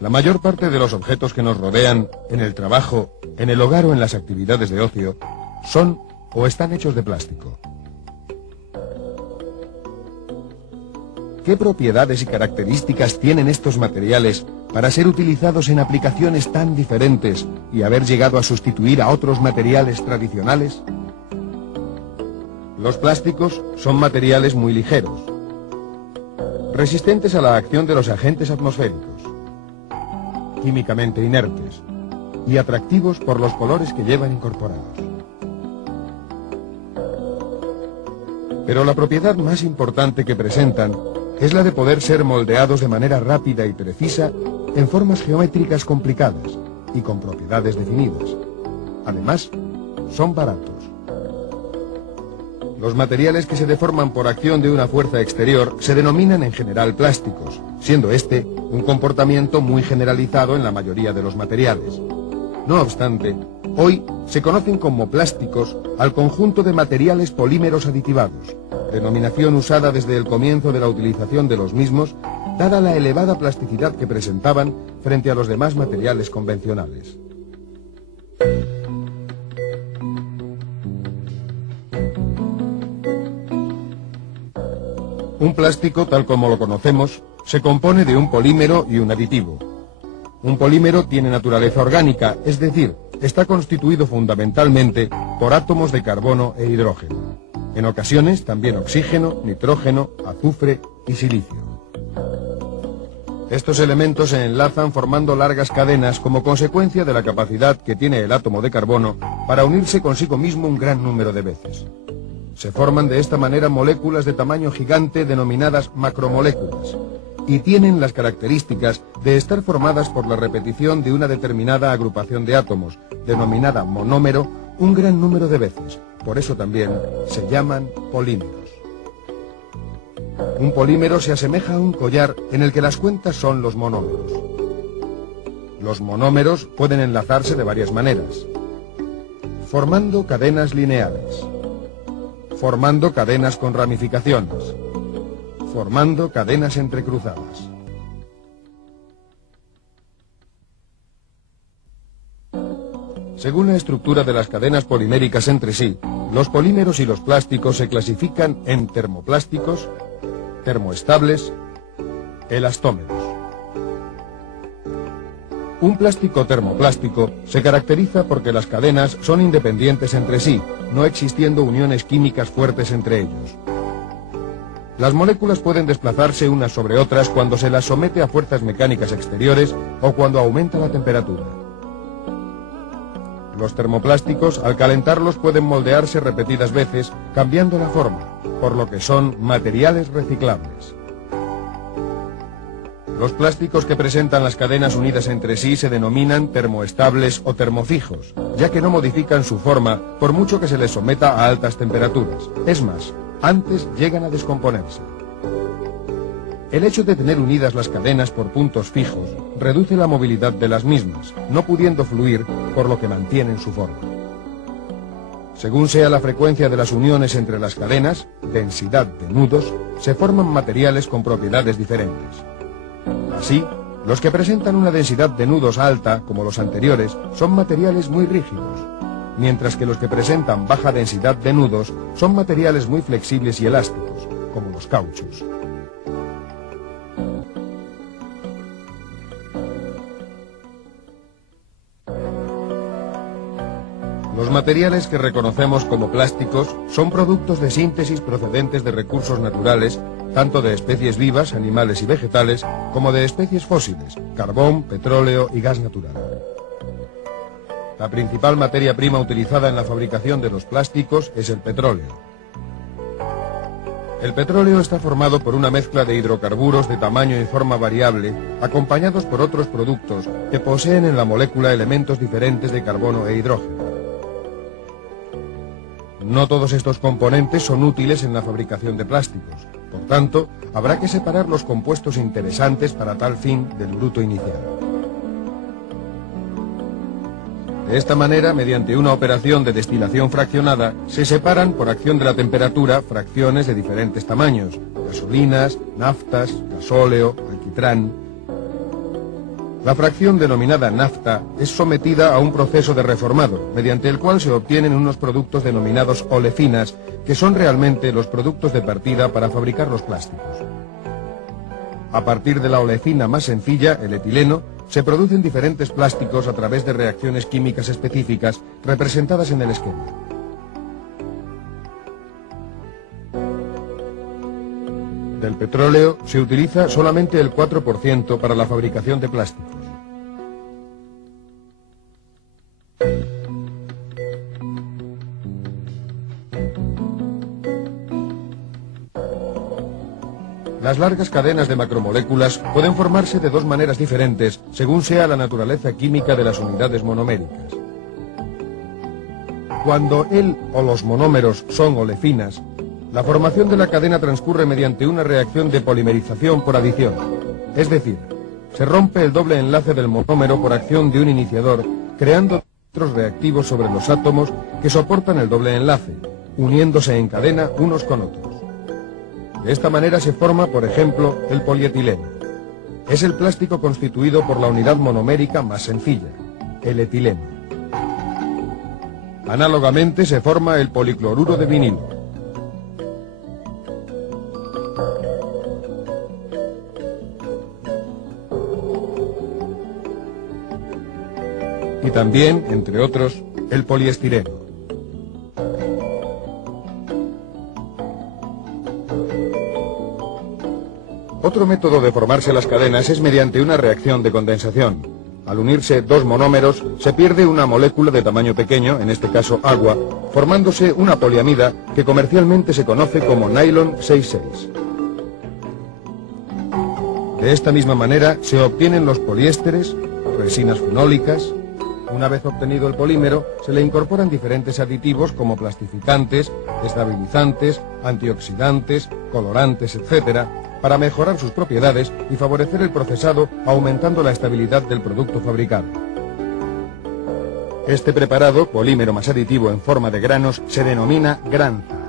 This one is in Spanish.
La mayor parte de los objetos que nos rodean en el trabajo, en el hogar o en las actividades de ocio son o están hechos de plástico. ¿Qué propiedades y características tienen estos materiales para ser utilizados en aplicaciones tan diferentes y haber llegado a sustituir a otros materiales tradicionales? Los plásticos son materiales muy ligeros, resistentes a la acción de los agentes atmosféricos, químicamente inertes y atractivos por los colores que llevan incorporados. Pero la propiedad más importante que presentan es la de poder ser moldeados de manera rápida y precisa en formas geométricas complicadas y con propiedades definidas. Además, son baratos. Los materiales que se deforman por acción de una fuerza exterior se denominan en general plásticos, siendo este un comportamiento muy generalizado en la mayoría de los materiales. No obstante, hoy se conocen como plásticos al conjunto de materiales polímeros aditivados, denominación usada desde el comienzo de la utilización de los mismos, dada la elevada plasticidad que presentaban frente a los demás materiales convencionales. Un plástico, tal como lo conocemos, se compone de un polímero y un aditivo. Un polímero tiene naturaleza orgánica, es decir, está constituido fundamentalmente por átomos de carbono e hidrógeno. En ocasiones también oxígeno, nitrógeno, azufre y silicio. Estos elementos se enlazan formando largas cadenas como consecuencia de la capacidad que tiene el átomo de carbono para unirse consigo mismo un gran número de veces. Se forman de esta manera moléculas de tamaño gigante denominadas macromoléculas y tienen las características de estar formadas por la repetición de una determinada agrupación de átomos, denominada monómero, un gran número de veces. Por eso también se llaman polímeros. Un polímero se asemeja a un collar en el que las cuentas son los monómeros. Los monómeros pueden enlazarse de varias maneras, formando cadenas lineales, formando cadenas con ramificaciones, formando cadenas entrecruzadas. Según la estructura de las cadenas poliméricas entre sí, los polímeros y los plásticos se clasifican en termoplásticos, termoestables, elastómeros. Un plástico termoplástico se caracteriza porque las cadenas son independientes entre sí, no existiendo uniones químicas fuertes entre ellos. Las moléculas pueden desplazarse unas sobre otras cuando se las somete a fuerzas mecánicas exteriores o cuando aumenta la temperatura. Los termoplásticos, al calentarlos, pueden moldearse repetidas veces, cambiando la forma, por lo que son materiales reciclables. Los plásticos que presentan las cadenas unidas entre sí se denominan termoestables o termofijos, ya que no modifican su forma por mucho que se les someta a altas temperaturas. Es más, antes llegan a descomponerse. El hecho de tener unidas las cadenas por puntos fijos reduce la movilidad de las mismas, no pudiendo fluir, por lo que mantienen su forma. Según sea la frecuencia de las uniones entre las cadenas, densidad de nudos, se forman materiales con propiedades diferentes. Así, los que presentan una densidad de nudos alta, como los anteriores, son materiales muy rígidos, mientras que los que presentan baja densidad de nudos son materiales muy flexibles y elásticos, como los cauchos. Los materiales que reconocemos como plásticos son productos de síntesis procedentes de recursos naturales, tanto de especies vivas, animales y vegetales, como de especies fósiles, carbón, petróleo y gas natural. La principal materia prima utilizada en la fabricación de los plásticos es el petróleo. El petróleo está formado por una mezcla de hidrocarburos de tamaño y forma variable, acompañados por otros productos que poseen en la molécula elementos diferentes de carbono e hidrógeno. No todos estos componentes son útiles en la fabricación de plásticos. Por tanto, habrá que separar los compuestos interesantes para tal fin del bruto inicial. De De esta manera, mediante una operación de destilación fraccionada, se separan por acción de la temperatura fracciones de diferentes tamaños: gasolinas, naftas, gasóleo, alquitrán. La fracción denominada nafta es sometida a un proceso de reformado, mediante el cual se obtienen unos productos denominados olefinas, que son realmente los productos de partida para fabricar los plásticos. A partir de la olefina más sencilla, el etileno, se producen diferentes plásticos a través de reacciones químicas específicas representadas en el esquema. Del petróleo se utiliza solamente el 4% para la fabricación de plásticos. Las largas cadenas de macromoléculas pueden formarse de dos maneras diferentes según sea la naturaleza química de las unidades monoméricas. Cuando el o los monómeros son olefinas, la formación de la cadena transcurre mediante una reacción de polimerización por adición, es decir, se rompe el doble enlace del monómero por acción de un iniciador, creando otros reactivos sobre los átomos que soportan el doble enlace, uniéndose en cadena unos con otros. De esta manera se forma, por ejemplo, el polietileno. Es el plástico constituido por la unidad monomérica más sencilla, el etileno. Análogamente se forma el policloruro de vinilo. Y también, entre otros, el poliestireno. Otro método de formarse las cadenas es mediante una reacción de condensación. Al unirse dos monómeros, se pierde una molécula de tamaño pequeño, en este caso agua, formándose una poliamida que comercialmente se conoce como nylon 6,6. De esta misma manera se obtienen los poliésteres, resinas fenólicas. Una vez obtenido el polímero, se le incorporan diferentes aditivos como plastificantes, estabilizantes, antioxidantes, colorantes, etc., para mejorar sus propiedades y favorecer el procesado, aumentando la estabilidad del producto fabricado. Este preparado, polímero más aditivo en forma de granos, se denomina granza.